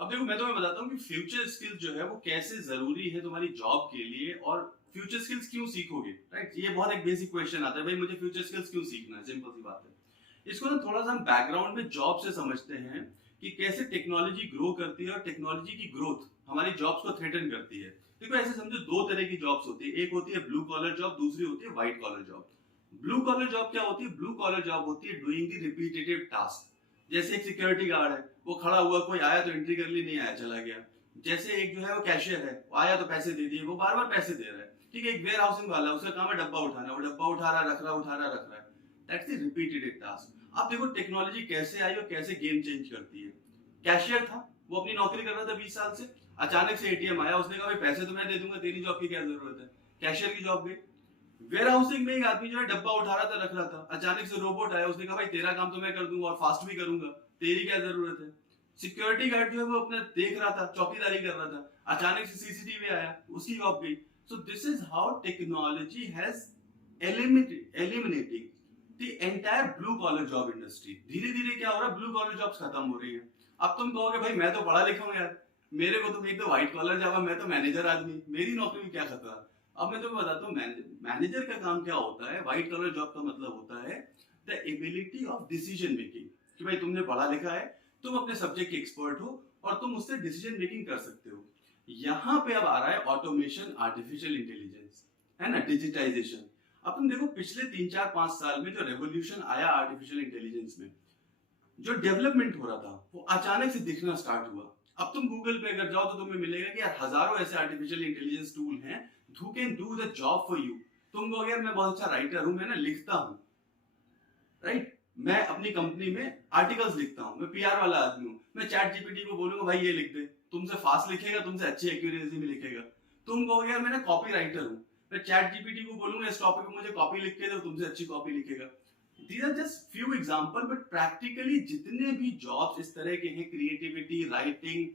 अब देखो मैं तुम्हें बताता हूँ कि फ्यूचर स्किल जो है वो कैसे जरूरी है तुम्हारी जॉब के लिए और फ्यूचर स्किल्स क्यों सीखोगे, राइट। ये बहुत एक बेसिक क्वेश्चन आता है, भाई मुझे फ्यूचर स्किल्स क्यों सीखना है, सिंपल सी बात है। इसको ना थोड़ा सा हम बैकग्राउंड में जॉब से समझते हैं कि कैसे टेक्नोलॉजी ग्रो करती है और टेक्नोलॉजी की ग्रोथ हमारी जॉब्स को थ्रेटन करती है। देखो ऐसे समझो दो तरह की जॉब्स होती है, एक होती है ब्लू कॉलर जॉब, दूसरी होती है white collar job. Blue collar job क्या होती है? ब्लू कॉलर जॉब होती है डूइंग द रिपीटेटिव टास्क। जैसे एक सिक्योरिटी गार्ड है, वो खड़ा हुआ, कोई आया तो एंट्री कर ली, नहीं आया चला गया। जैसे एक जो है वो कैशियर है, वो आया तो पैसे दे दिए, वो बार बार पैसे दे रहा है। ठीक है, एक वेयर हाउसिंग वाला, उसका काम है डब्बा उठाना, वो डब्बा उठा रहा, रख रहा, उठा रहा, रख रहा है। That's the repeated task. अब देखो टेक्नोलॉजी कैसे आई और कैसे गेम चेंज करती है। कैशियर था, वो अपनी नौकरी कर रहा था 20 साल से, अचानक से एटीएम आया, उसने कहा भाई पैसे तो मैं दे दूंगा, तेरी जॉब की क्या जरूरत है। कैशियर की जॉब गई। वेयर हाउसिंग में एक आदमी जो है डब्बा उठा रहा था, रख रहा था, अचानक से रोबोट आया, उसने कहा भाई तेरा काम तो मैं कर दूंगा और फास्ट भी करूंगा, तेरी क्या जरूरत है। सिक्योरिटी गार्ड जो है वो अपने देख रहा था, चौकीदारी कर रहा था, अचानक से सीसीटीवी आया, उसकी जॉब गई। So this is how technology has eliminating the entire blue collar job industry. धीरे धीरे क्या हो रहा है, ब्लू कॉलर जॉब्स खत्म हो रही है। अब तुम कहोगे भाई मैं तो पढ़ा लिखा हूं यार, मेरे को तुम एक तो व्हाइट कॉलर जॉब, मैं तो मैनेजर आदमी, मेरी नौकरी में क्या खतरा। अब मैं तुम्हें बताता हूँ मैनेजर का काम क्या होता है। व्हाइट कॉलर जॉब का मतलब होता है the ability of decision making, कि भाई तुमने पढ़ा लिखा है, तुम अपने सब्जेक्ट के एक्सपर्ट हो और तुम उससे डिसीजन मेकिंग कर सकते हो। यहां पे अब आ रहा है ऑटोमेशन, आर्टिफिशियल इंटेलिजेंस, है ना, डिजिटाइजेशन। अब तुम देखो पिछले 3 4 5 साल में जो रेवोल्यूशन आया आर्टिफिशियल इंटेलिजेंस में, जो डेवलपमेंट हो रहा था वो अचानक से दिखना स्टार्ट हुआ। अब तुम गूगल पे अगर जाओ तो तुम्हें मिलेगा कि यार हजारों ऐसे आर्टिफिशियल इंटेलिजेंस टूल हैं who can do the job for you. तुम कहोगे यार मैं बहुत अच्छा राइटर हूं, मैं ना लिखता हूं, राइट, मैं अपनी कंपनी में आर्टिकल्स लिखता हूं, मैं पीआर वाला आदमी हूं, मैं चैट जीपीटी को बोलूंगा भाई ये लिख दे, तुमसे फास्ट लिखेगा, तुमसे अच्छी एक्यूरेसी में लिखेगा। तुम कहोगे यार मैं ना कॉपी राइटर हूं, मैं चैट जीपीटी को बोलूंगा इस टॉपिक पे मुझे कॉपी लिख के दो, तुमसे अच्छी कॉपी लिखेगा। These are just few example, but practically जितने भी जॉब्स इस तरह के हैं, क्रिएटिविटी, राइटिंग,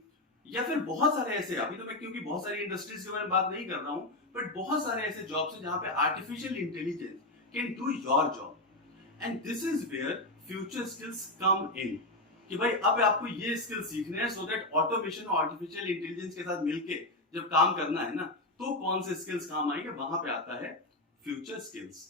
या फिर बहुत सारे ऐसे, अभी तो मैं क्योंकि बहुत सारी इंडस्ट्रीज के बारे में बात नहीं कर रहा हूं, बट बहुत सारे ऐसे जॉब्स हैं जहां पे artificial intelligence can do your job. And this is where future skills come in, कि भाई अब आपको ये स्किल सीखने हैं सो दैट ऑटोमेशन और आर्टिफिशियल इंटेलिजेंस के साथ मिलके जब काम करना है ना, तो कौन से स्किल्स काम आएंगे, वहां पे आता है फ्यूचर स्किल्स।